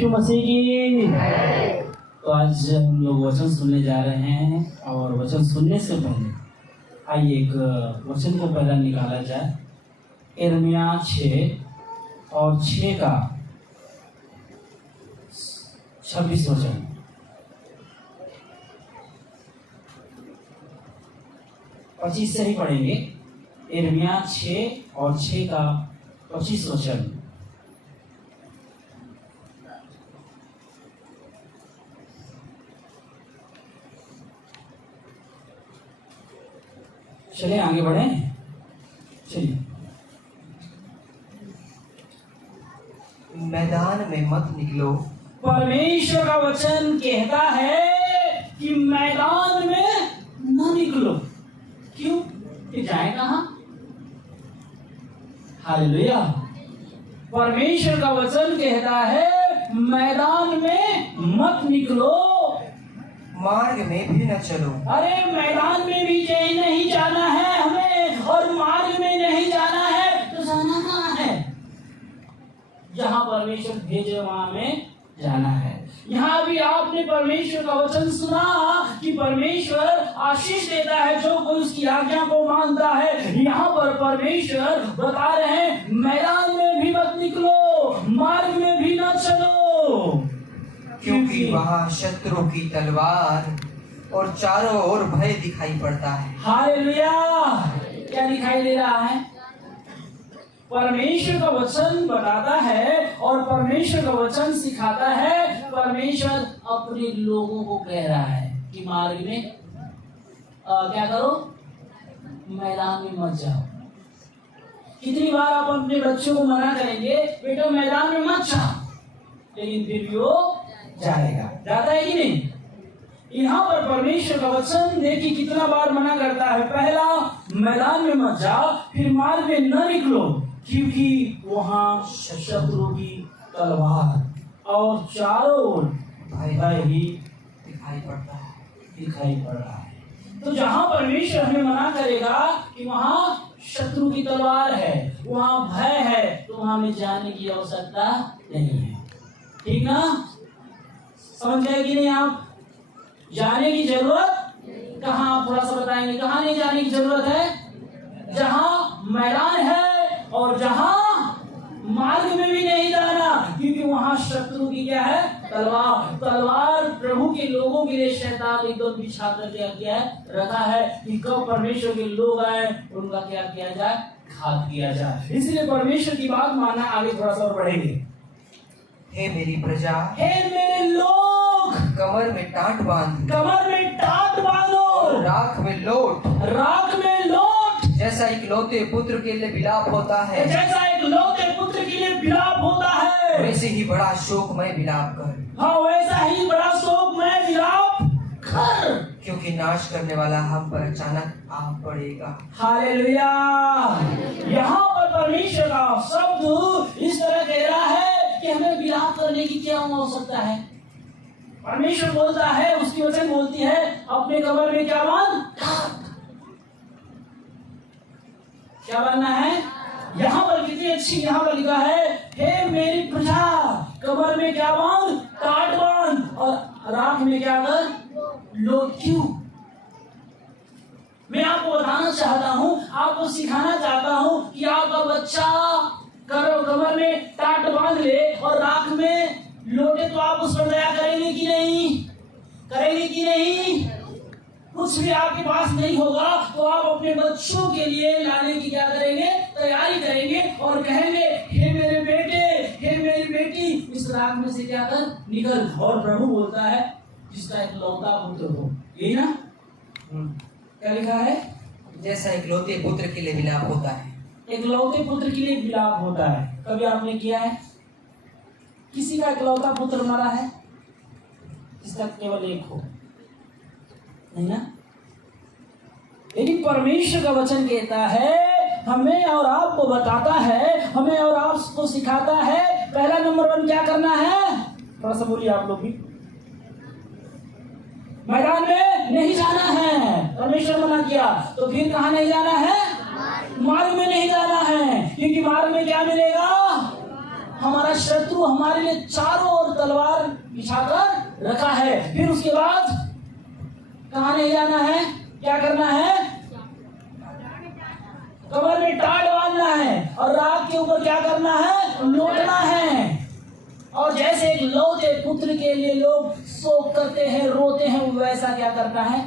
यीशु मसीह की। तो आज हम लोग वचन सुनने जा रहे हैं और वचन सुनने से पहले आइए एक वचन को पहला निकाला जाए। यिर्मयाह 6 और 6 का 26 वचन। पच्चीस से ही पढ़ेंगे। यिर्मयाह 6 और 6 का 25 वचन। चलिए आगे बढ़े। चलिए। मैदान में मत निकलो। परमेश्वर का वचन कहता है कि मैदान में न निकलो। क्यों? कि जाए कहां? हालेलुया। परमेश्वर का वचन कहता है मैदान में मत निकलो, मार्ग में भी न चलो। अरे मैदान में भी नहीं जाना है हमें और मार्ग में नहीं जाना है तो जाना कहाँ है? जहाँ परमेश्वर भेजे वहां में जाना है। यहाँ भी आपने परमेश्वर का वचन सुना कि परमेश्वर आशीष देता है जो कोई उसकी आज्ञा को मानता है। यहाँ पर परमेश्वर बता रहे हैं मैदान में भी मत निकलो, मार्ग में भी न चलो, क्योंकि वहाँ शत्रु की तलवार और चारों ओर भय दिखाई पड़ता है। हालेलुया। क्या दिखाई दे रहा है? परमेश्वर का वचन बताता है और परमेश्वर का वचन सिखाता है। परमेश्वर अपने लोगों को कह रहा है कि मार्ग में क्या करो? मैदान में मत जाओ। कितनी बार आप अपने बच्चों को मना करेंगे बेटा मैदान में मत जाओ, लेकिन फिर भी वो जाएगा। जाता है कि नहीं? यहाँ पर परमेश्वर का वचन देखिए कितना बार मना करता है। पहला मैदान में मत जाओ, फिर मार्ग में न निकलो क्योंकि वहाँ शत्रु की तलवार और चारों ओर भय ही दिखाई पड़ता है। दिखाई पड़ रहा है। तो जहाँ परमेश्वर हमें मना करेगा कि वहाँ शत्रु की तलवार है, वहाँ भय है, तो वहाँ में जाने की आवश्यकता नहीं है। ठीक ना? समझ गए कि नहीं आप? जाने की जरूरत कहाँ? आप थोड़ा सा बताएंगे कहाँ नहीं जाने की जरूरत है? जहाँ मैदान है और जहाँ मार्ग में भी नहीं जाना, क्योंकि वहाँ शत्रु की क्या है? तलवार। तलवार प्रभु के लोगों के लिए शैतान एकदम बिछा कर क्या है रखा है कि कब परमेश्वर के लोग आए उनका क्या किया जाए? घात किया जाए। इसलिए परमेश्वर की बात मानना। आगे थोड़ा सा और बढ़ेंगे। हे मेरी प्रजा, हे मेरे लोग, कमर में टाट बांध, कमर में टाट बांधो, राख में लोट, राख में लोट। जैसा इकलौते पुत्र के लिए विलाप होता है, जैसा इकलौते पुत्र के लिए विलाप होता है, वैसे ही बड़ा शोकमय विलाप कर। हाँ, वैसा ही बड़ा शोकमय विलाप कर, क्योंकि नाश करने वाला हम पर अचानक आ पड़ेगा। हालेलुया। यहाँ पर परमेश्वर का शब्द इस तरह कह रहा है कि हमें विलाप करने की क्या आवश्यकता है? परमेश्वर बोलता है, उसकी वचन बोलती है अपने कमर में क्या बांध? क्या बनना है? यहाँ पर कितनी अच्छी यहाँ पर लिखा है, हे मेरी प्रजा, कमर में क्या बांध? टाट बांध और राख में क्या कर? लोट। क्यों? मैं आपको बताना चाहता हूँ, आपको सिखाना चाहता हूँ कि आपका बच्चा कमर में टाट बांध ले और राख में लोटे तो आप उस पर दया करेंगे कि नहीं? करेंगे कि नहीं? कुछ भी आपके पास नहीं होगा तो आप अपने बच्चों के लिए लाने की क्या करेंगे? तैयारी करेंगे और कहेंगे हे मेरे बेटे, हे मेरी बेटी, इस राख में से क्या कर? निकल। और प्रभु बोलता है जिसका इकलौता पुत्र हो। यही ना? क्या लिखा है? जैसा इकलौते पुत्र के लिए विलाप होता है। इकलौते पुत्र के लिए विलाप होता है। कभी आपने किया है? किसी का इकलौता पुत्र मरा है जिसका केवल एक हो? नहीं ना? लेकिन परमेश्वर का वचन कहता है, हमें और आपको बताता है, हमें और आपको सिखाता है। पहला नंबर 1 क्या करना है? थोड़ा सा बोलिए आप लोग भी। मैदान में नहीं जाना है, परमेश्वर मना किया। तो फिर कहाँ नहीं जाना है? मार्ग में नहीं जाना है, क्योंकि मार्ग में क्या मिलेगा? हमारा शत्रु हमारे लिए चारों ओर तलवार बिछाकर रखा है। फिर उसके बाद कहाँ नहीं जाना है, क्या करना है? कमर में टाट बांधना है और राख के ऊपर क्या करना है? लौटना है। और जैसे एक लौते पुत्र के लिए लोग शोक करते हैं, रोते हैं, वैसा क्या करना है?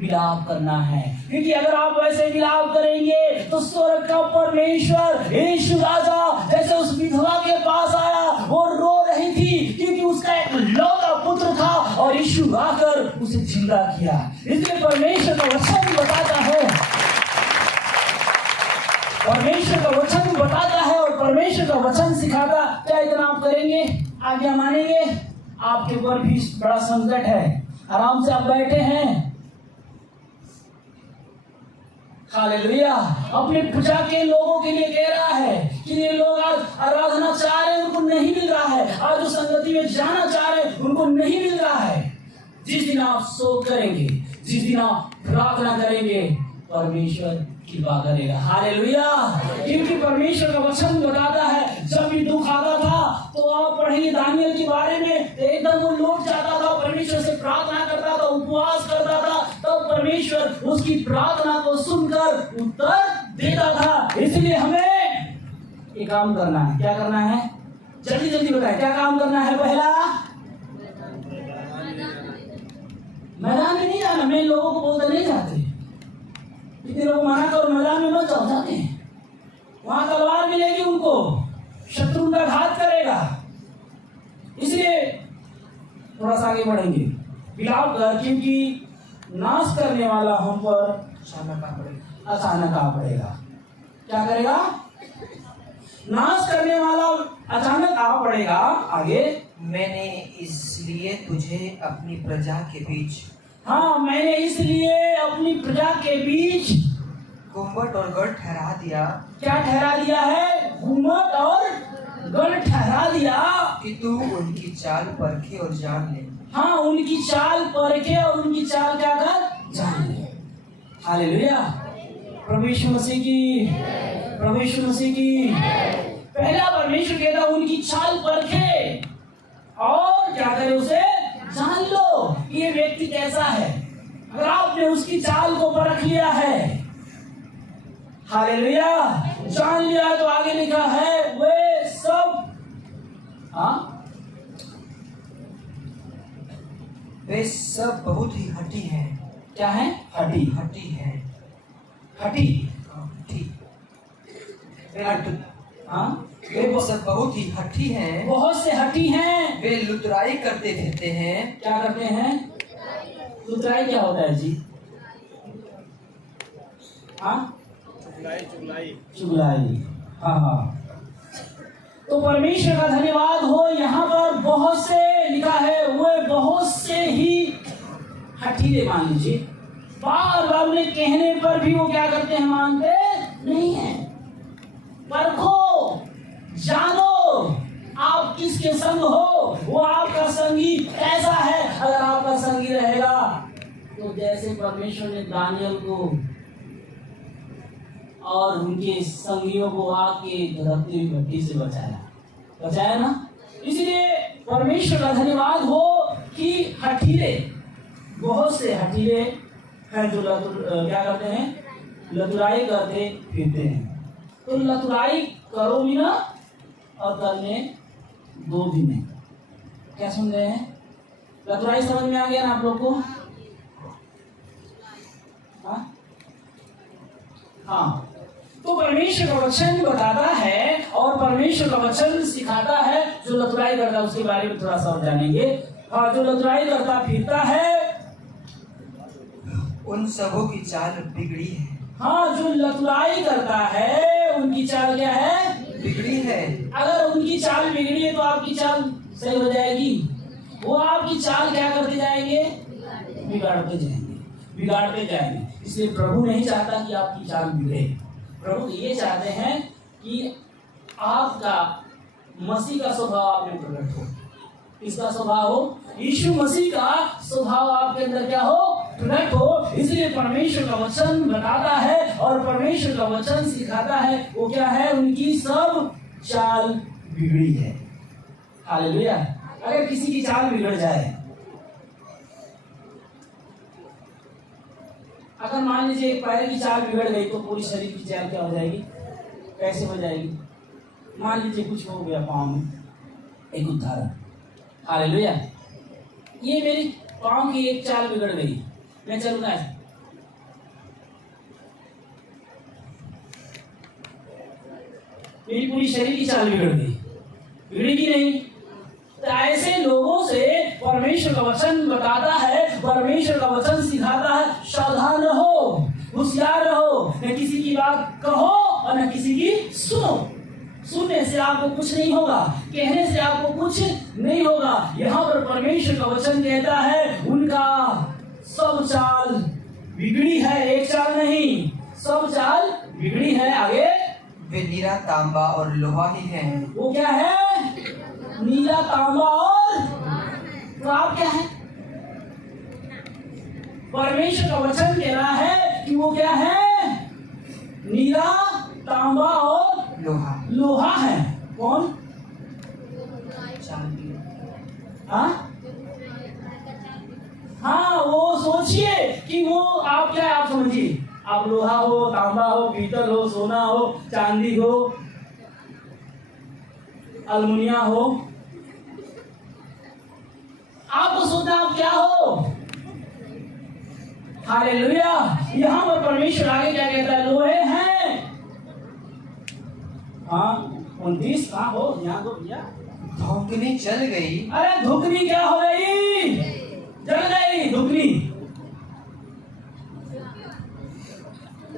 विलाप करना है। क्योंकि अगर आप वैसे विलाप करेंगे तो स्वर्ग का परमेश्वर यीशु राजा जैसे उस विधवा के पास आया, वो रो रही थी क्योंकि उसका एक लौता पुत्र था और यीशु आकर उसे जिंदा किया। इसलिए परमेश्वर का वचन बताता है, परमेश्वर का वचन बताता है और परमेश्वर का वचन सिखाता। क्या इतना आप करेंगे? आज्ञा मानेंगे? आपके ऊपर भी बड़ा संकट है, आराम से आप बैठे हैं, हालेलुया, अपने प्रजा के लोगों के लिए कह रहा है कि ये लोग आज आराधना चाह रहे हैं, उनको नहीं मिल रहा है। आज जो संगति में जाना चाह रहे हैं, उनको नहीं मिल रहा है। जिस दिन आप शोक करेंगे, जिस दिन आप प्रार्थना करेंगे, परमेश्वर कृपा करेगा। हालेलुया, क्योंकि परमेश्वर का वचन बताता है जब भी दुख आता था तो आप पढ़ेंगे दानियल के बारे में, एकदम वो लौट जाता था, परमेश्वर से प्रार्थना करता था, उपवास करता था, तब परमेश्वर उसकी प्रार्थना को सुनकर उत्तर देता था। इसलिए हमें एक काम करना है। क्या करना है? जल्दी जल्दी बताएं, क्या काम करना है? पहला, मैदान में नहीं जाना। मैं लोगों को बोलते नहीं जाते, इतने लोग मना कर मैदान में मत जाओ, जाते हैं वहां तलवार मिलेगी उनको, शत्रु उनका घात करेगा। इसलिए थोड़ा सा आगे बढ़ेंगे। विलाप कर, क्योंकि नाश करने वाला हम पर अचानक आ पड़ेगा। क्या करेगा? नाश करने वाला अचानक आ पड़ेगा। आगे, मैंने इसलिए तुझे अपनी प्रजा के बीच, हाँ, मैंने इसलिए अपनी प्रजा के बीच घूमट और गढ़ ठहरा दिया। क्या ठहरा दिया है? घूमट और गढ़ ठहरा दिया कि तू उनकी चाल परखे और जान ले। हाँ, उनकी चाल परखे और उनकी चाल क्या कर? जान ले। हालेलुया, प्रभु यीशु मसीह की, प्रभु यीशु मसीह की। पहला परमेश्वर कहता उनकी चाल परखे और क्या करे? उसे जान लो कि ये व्यक्ति कैसा है। अगर आपने उसकी चाल को परख लिया है, हालेलुया, जान लिया, तो आगे लिखा है वे सब, हाँ, वे सब बहुत ही हठी हैं। क्या है? हठी, हठी हैं। हठी, हठी, हाँ, वे सब बहुत ही हठी हैं। बहुत से हठी हैं। वे लुतराई करते फिरते हैं। क्या करते हैं? लुतराई क्या होता है जी? हाँ, चुगलाई। हाँ हाँ, तो परमेश्वर का धन्यवाद हो। यहाँ पर बहुत से लिखा है, वे बहुत से ही हठीले, मान लीजिए, बार बार उन्हें कहने पर भी वो क्या करते हैं? मानते नहीं है। परखो, जानो आप किसके संग हो, वो आपका संगी कैसा है। अगर आपका संगी रहेगा तो जैसे परमेश्वर ने दानियल को और उनके संगियों को आके धरती हुई भट्टी से बचाया ना। इसलिए परमेश्वर का धन्यवाद हो कि हठीले, बहुत से हठीले हैं जो क्या करते हैं? लतुराई करते फिरते हैं। तो लतुराई करो भी ना और करने दो भी नहीं। क्या सुन रहे हैं? लतुराई समझ में आ गया ना आप लोग को? हाँ, तो परमेश्वर का वचन बताता है और परमेश्वर का वचन सिखाता है। जो लतुराई करता है उसके बारे में थोड़ा सा और जानेंगे। हाँ, जो लतुराई करता फिरता है, उन सबों की चाल बिगड़ी है। हाँ, जो लतुराई करता है उनकी चाल क्या है? बिगड़ी है। अगर उनकी चाल बिगड़ी है तो आपकी चाल सही हो जाएगी। वो आपकी चाल क्या करते जाएंगे? बिगाड़ते जाएंगे, बिगाड़ते जाएंगे। इसलिए प्रभु नहीं चाहता कि आपकी चाल बिगड़े। प्रभु ये चाहते हैं कि आपका मसीह का स्वभाव आप में प्रकट हो। किसका स्वभाव हो? यीशु मसीह का स्वभाव आपके अंदर क्या हो? प्रकट हो। इसलिए परमेश्वर का वचन बताता है और परमेश्वर का वचन सिखाता है। वो क्या है? उनकी सब चाल बिगड़ी है। हालेलुया। अगर किसी की चाल बिगड़ जाए, अगर मान लीजिए एक पैर की चाल बिगड़ गई तो पूरी शरीर की चाल क्या हो जाएगी, कैसे हो जाएगी? मान लीजिए कुछ हो गया पाँव में, एक उदाहरण। हालेलुया। ये मेरी पाँव की एक चाल बिगड़ गई, मैं चलूंगा ऐसे, मेरी पूरी शरीर की चाल बिगड़ गई, बिगड़ेगी नहीं? तो ऐसे लोगों से परमेश्वर का वचन बताता है, परमेश्वर का वचन सिखाता है, सावधान रहो, होशियार रहो, न किसी की बात कहो और न किसी की सुनो। सुनने से आपको कुछ नहीं होगा, कहने से आपको कुछ नहीं होगा। यहाँ पर परमेश्वर का वचन कहता है उनका सब चाल बिगड़ी है, एक चाल नहीं, सब चाल बिगड़ी है। आगे, वे नीला, तांबा और लोहा ही है। वो क्या है? नीला, तांबा और, तो आप क्या है? परमेश्वर का वचन कह रहा है कि वो क्या है? नीला, तांबा और लोहा। लोहा है। कौन? चांदी। हाँ, वो सोचिए कि वो आप क्या है, आप समझिए, आप लोहा हो, तांबा हो, पीतल हो, सोना हो, चांदी हो, अल्मुनिया हो, आपको सोचना आप क्या हो? हालेलुया। यहाँ पर परमेश्वर आगे क्या कहता है? लोहे हैं। हाँ, 29 कहाँ हो? यहाँ को भैया। धुकनी जल गई। अरे धुकनी क्या हो गई? जल गई धुकनी।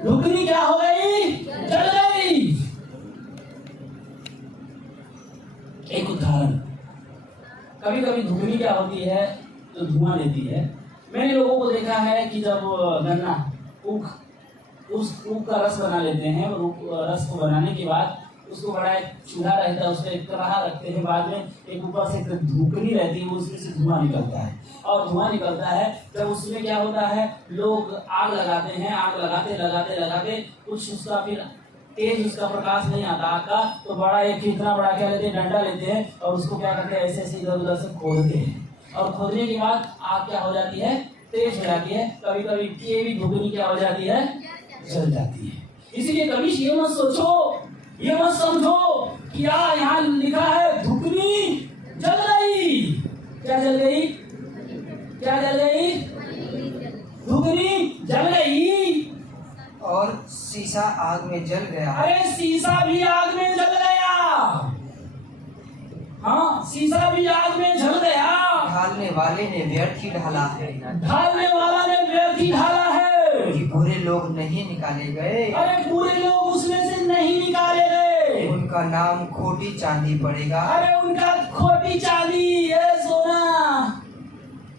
धुकनी क्या हो गई? जल गई। एक उदाहरण, कभी कभी धुकनी क्या होती है तो धुआं देती है। मैंने लोगों को देखा है कि जब गन्ना उस ऊख का रस बना लेते हैं और रस को बनाने के बाद उसको बड़ा एक चूल्हा रहता है, उसका एक कढ़ा रखते हैं, बाद में एक ऊपर से एक धुकनी रहती है, उसमें से धुआं निकलता है। और धुआं निकलता है जब उसमें क्या होता है, लोग आग लगाते हैं, आग लगाते लगाते लगाते कुछ उसका फिर तेज उसका प्रकाश नहीं आता आग का, तो बड़ा एक इतना बड़ा क्या लेते हैं, डंडा लेते हैं और उसको क्या करते हैं, ऐसे ऐसे इधर उधर से खोदते हैं। और खोदने के बाद आग क्या हो जाती है? तेज हो जाती है। कभी कभी ये भी धुकनी क्या हो जाती है? जल जाती है। इसलिए कभी ये मत सोचो, ये मत समझो कि यार यहाँ लिखा है धुकनी जल गई। क्या जल गई? क्या जल गई? धुकनी जल गई। और शीशा आग में जल गया। अरे शीशा भी आग में जल गया। हाँ, शीशा भी आग में जल गया। ढालने वाले ने व्यर्थ ही ढाला है। ढालने वाला ने व्यर्थ ही ढाला है। कि बुरे लोग नहीं निकाले गए। अरे बुरे लोग उसमें से नहीं निकाले गए। उनका नाम खोटी चांदी पड़ेगा। अरे उनका खोटी चांदी है सोना।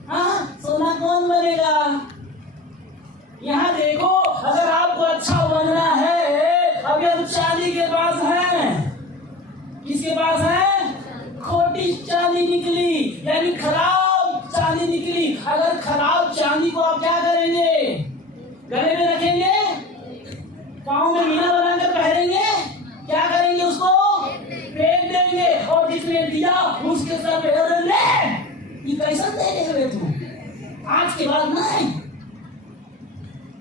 हाँ, सोना कौन बनेगा? यहाँ देखो, अगर आपको अच्छा बनना है, अभी हम चांदी के पास हैं। किसके पास है? खोटी चांदी निकली, यानी खराब चांदी निकली। अगर खराब चांदी को आप क्या करेंगे? गले में रखेंगे, पाँव में मीना बनाकर पहनेंगे, क्या करेंगे? उसको फेंक देंगे और जिसने दिया उसके सर पे ले, ये कैसा देने हुए तू? आज के बाद नहीं।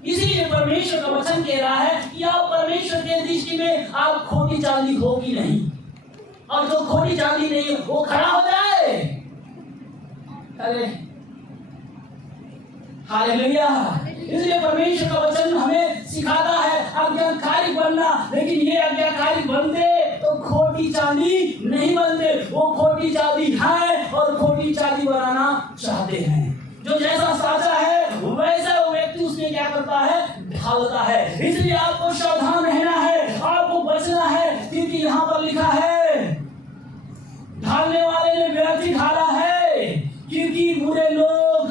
इसीलिए परमेश्वर का वचन कह रहा है कि आप परमेश्वर के दृष्टि में आप खोटी चांदी होगी नहीं, और जो खोटी चांदी नहीं है वो खड़ा हो जाए। अरे हालेलुया। इसलिए परमेश्वर का वचन हमें सिखाता है आज्ञाकारी बनना, लेकिन ये आज्ञाकारी बनते तो खोटी चांदी नहीं बनते। वो खोटी चांदी है और खोटी चांदी बनाना चाहते हैं। जो जैसा साचा है वैसा वो व्यक्ति उसमें क्या करता है? ढालता है। इसलिए आपको सावधान रहना है, आपको बचना है, क्योंकि यहाँ पर लिखा है ढालने वाले ने व्यर्थ ही ढाला है, क्योंकि बुरे लोग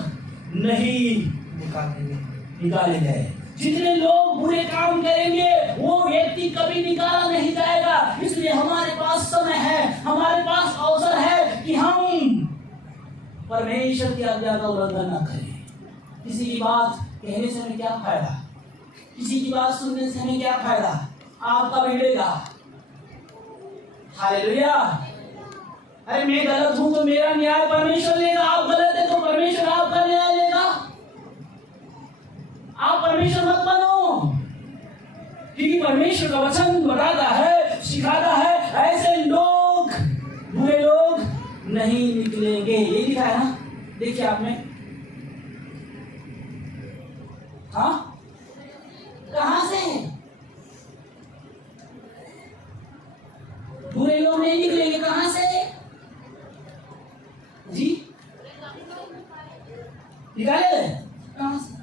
नहीं निकाले गए। जितने लोग बुरे काम करेंगे वो व्यक्ति कभी निकाला नहीं जाएगा। इसलिए हमारे पास समय है, हमारे पास अवसर है कि हम परमेश्वर की आज्ञा का उल्लंघन न करें। किसी की बात कहने से हमें क्या फायदा? किसी की बात सुनने से हमें क्या फायदा? आपका बिगड़ेगा। हालेलुया। अरे मैं गलत हूं तो मेरा न्याय परमेश्वर लेगा, आप गलत है तो परमेश्वर आपका न्याय लेगा। आप परमेश्वर मत बनो, क्योंकि परमेश्वर का वचन बताता है, सिखाता है, ऐसे लोग, बुरे लोग नहीं निकलेंगे। ये लिखा है ना, देखिए आपने, हाँ कहां से बुरे लोग नहीं निकलेंगे, कहां से जी? निकाले कहां से?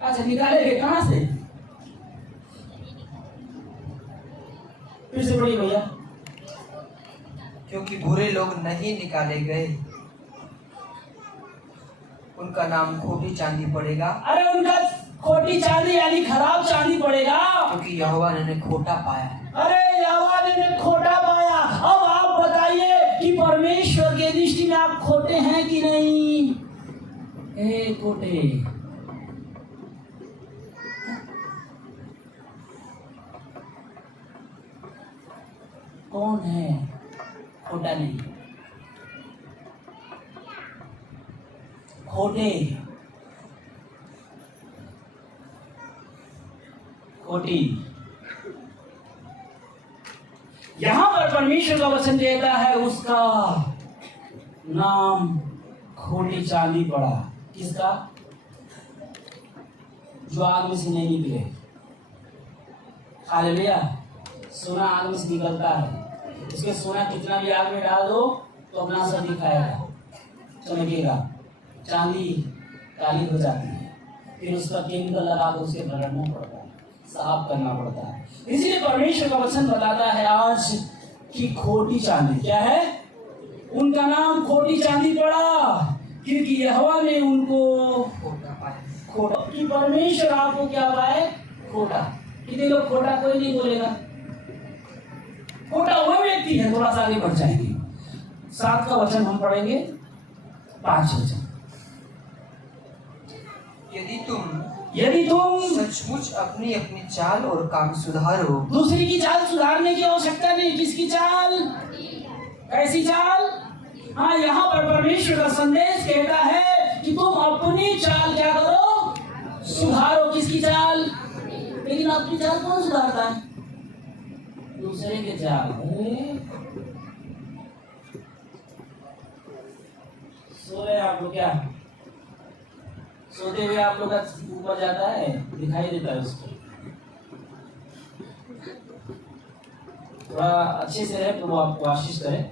अच्छा निकाले गए कहां से? फिर से पढ़िए भैया। क्योंकि बुरे लोग नहीं निकाले गए, उनका नाम खोटी चांदी पड़ेगा। अरे उनका खोटी चांदी यानी खराब चांदी पड़ेगा, क्योंकि यहोवा ने खोटा पाया। अरे यहोवा ने खोटा पाया। अब आप बताइए कि परमेश्वर के दृष्टि में आप खोटे हैं कि नहीं? ए खोटे, कौन है खोटा नहीं? खोटे, खोटी। यहां पर परमेश्वर का वचन देता है, उसका नाम खोटी चांदी पड़ा। किसका? जो आग में से नहीं निकले। हालेलुया। सोना आग में से निकलता है, उसके सोना कितना भी आग में डाल दो तो अपना असर दिखाएगा, चमकेगा। चांदी काली हो जाती है, फिर उसका केमिकल लगा कर उसे रगड़ना पड़ता है, साफ करना पड़ता है। इसीलिए परमेश्वर का वचन बताता है आज कि खोटी चांदी क्या है? उनका नाम खोटी चांदी पड़ा, क्योंकि यहोवा ने उनको खोटा पाया। खोटा, कि परमेश्वर आपको क्या पाए? खोटा। कितने लोग खोटा? कोई नहीं बोलेगा। खोटा वह व्यक्ति है, थोड़ा सा आगे बढ़ जाएंगे, 7 का वचन हम पढ़ेंगे, 5 वचन। यदि तुम सचमुच अपनी अपनी चाल और काम सुधारो। दूसरी की चाल सुधारने की आवश्यकता नहीं। किसकी चाल? कैसी चाल? हाँ, यहाँ पर परमेश्वर का संदेश कहता है कि तुम अपनी चाल क्या करो? सुधारो। किसकी चाल? लेकिन अपनी चाल कौन सुधारता है? दूसरे के चाल। सो रहे आप लोग क्या? सोते हुए आप लोग का ऊपर जाता है, दिखाई देता है उसको। थोड़ा अच्छे से रहे तो वो आपको आशीष करे।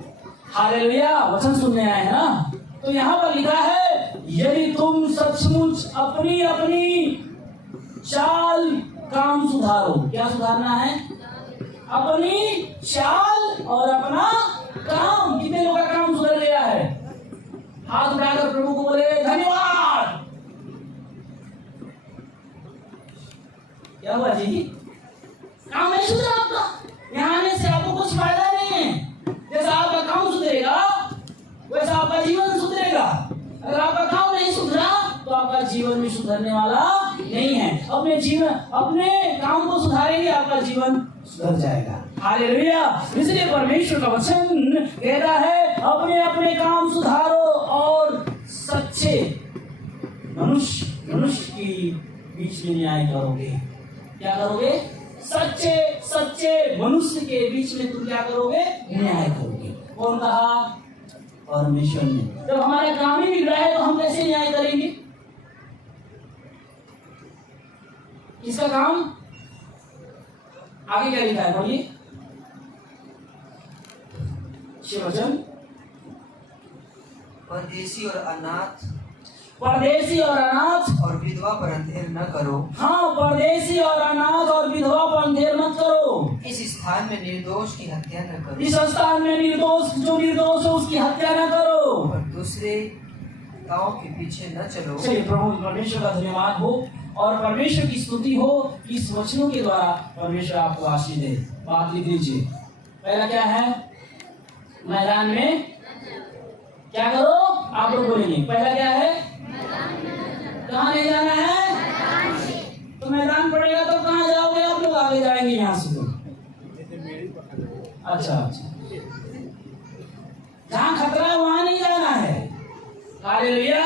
हालेलुया। वचन सुनने आए हैं ना, तो यहाँ पर लिखा है, यदि तुम सचमुच अपनी अपनी चाल काम सुधारो। क्या सुधारना है? अपनी चाल और अपना काम। कितने लोग का काम सुधर गया है? हाथ उठाकर प्रभु को बोले धन्यवाद। क्या हुआ जी? काम नहीं सुधरा आपका, यहाँ आने से आपको कुछ फायदा नहीं है। जैसा आपका काम सुधरेगा वैसा आपका जीवन सुधरेगा। अगर आपका काम नहीं सुधरा तो आपका जीवन भी सुधरने वाला नहीं है। अपने जीवन, अपने काम को सुधारेंगे, आपका जीवन सुधर जाएगा। हालेलुया। इसलिए परमेश्वर का वचन कहता है, अपने अपने काम सुधारो और सच्चे मनुष्य की बीच में न्याय करोगे। क्या करोगे? सच्चे मनुष्य के बीच में तुम क्या करोगे? न्याय करोगे। कौन कहा? परमेश्वर ने। जब हमारा काम ही बिगड़ा है तो हम कैसे न्याय करेंगे? किसका काम? आगे क्या लिखा है बोलिए? वचन, परदेशी और अनाथ और विधवा पर अंधेर न करो। हाँ, परदेशी और अनाथ और विधवा पर अंधेर मत करो। इस स्थान में निर्दोष की हत्या न करो। इस स्थान में निर्दोष, जो निर्दोष है उसकी हत्या न करो। और दूसरे गांव के पीछे न चलो। चलिए, प्रभु परमेश्वर का धन्यवाद हो और परमेश्वर की स्तुति हो कि इस वचनों के द्वारा परमेश्वर आपको आशीष दे। बात लिख लीजिए। पहला क्या है? मैदान में क्या करो? आप लोग बोलेंगे। पहला क्या है? कहाँ नहीं जाना है? तो मैदान पड़ेगा तो कहाँ जाओगे आप लोग? आगे जाएंगे यहाँ से तो। अच्छा, जहां खतरा है वहां नहीं जाना है। हालेलुया।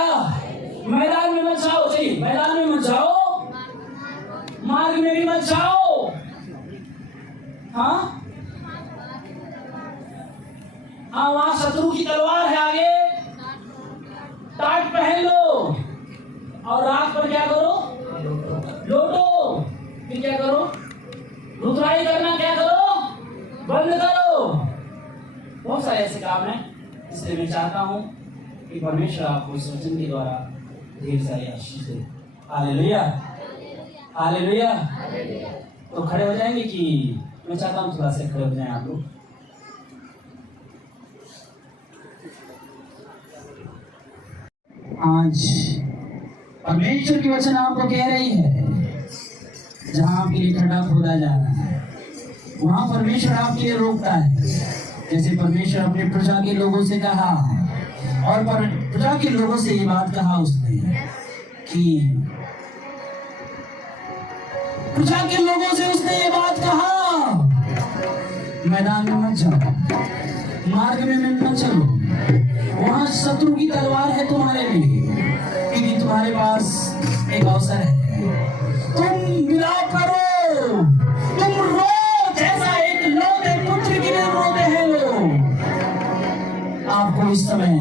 मैदान में मत जाओ, चलिए मैदान में मत जाओ, मार्ग में भी मत जाओ। हाँ हाँ, वहां शत्रु की तलवार है, आगे टाट पहन लो और रात पर क्या करो, लौटो। फिर क्या करो, रुतराई करना क्या करो, बंद करो। बहुत सारे ऐसे काम हैं, इसलिए मैं चाहता हूं कि परमेश्वर आपको इस वचन के द्वारा ढेर सारी आशीष दे। Hallelujah, hallelujah. तो खड़े हो जाएंगे कि मैं चाहता हूं थोड़ा सा खड़े हो जाएं आप लोग। आज परमेश्वर की वचन आपको कह रही है, जहां आपके लिए खड्डा खोदा जा रहा है वहां परमेश्वर आपके लिए रोकता है। जैसे परमेश्वर अपने प्रजा के लोगों से कहा, और प्रजा के लोगों से ये बात कहा उसने कि प्रजा के लोगों से उसने ये बात कहा, मैदान में मत जाओ, मार्ग में मत चलो, वहां शत्रु की तलवार है तुम्हारे लिए, क्योंकि तुम्हारे पास एक अवसर है। तुम मिलाप करो, तुम रो जैसा एक लौते पुत्र के लिए रोते हैं लोग। आपको इस समय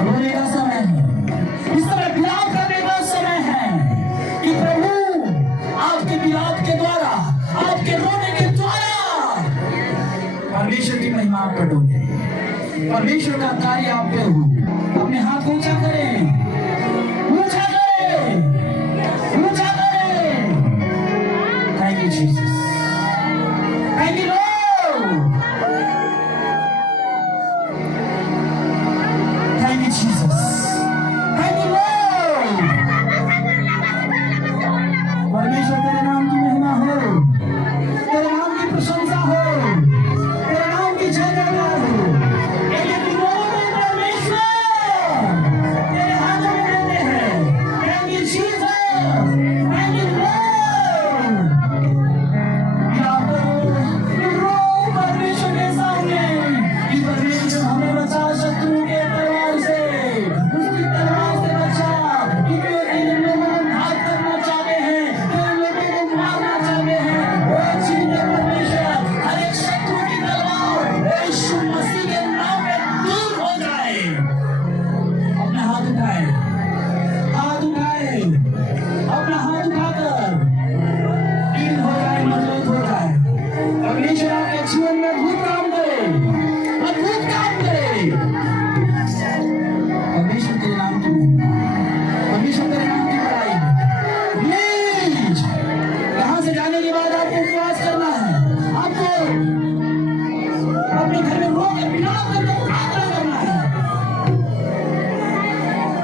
रोने का समय है, इस समय विलाप करने का समय है कि प्रभु आपके विलाप के द्वारा, आपके रोने के द्वारा परमेश्वर की महिमा आप पर डोले, परमेश्वर का कार्य आप पे हो। अपने हाथ ऊंचा करें, ऊंचा करें, ऊंचा करें। Thank you Jesus, thank you Lord, thank you Jesus, thank you Lord. परमेश्वर तेरे नाम की महिमा हो, तेरे नाम की प्रशंसा हो, तेरे नाम की जय जयकार हो।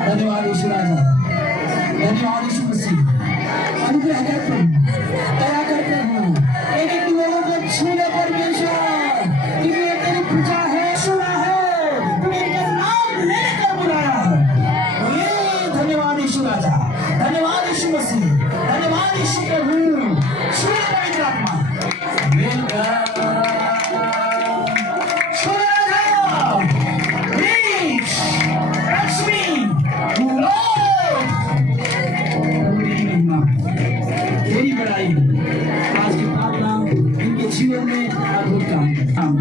धन्यवाद यीशु राजा, धन्यवाद यीशु मसीह। अनुग्रह करते हैं, दया करते हैं, एक एक लोगों को छूने परमेश्वर, क्योंकि ये तेरी प्रजा है, सुना है, तूने इनका नाम लेकर बुलाया है। ये धन्यवाद यीशु राजा, धन्यवाद यीशु मसीह, धन्यवाद यीशु प्रभु। छूने पवित्र आत्मा, आज की प्रार्थना इनके जीवन में अद्भुत काम।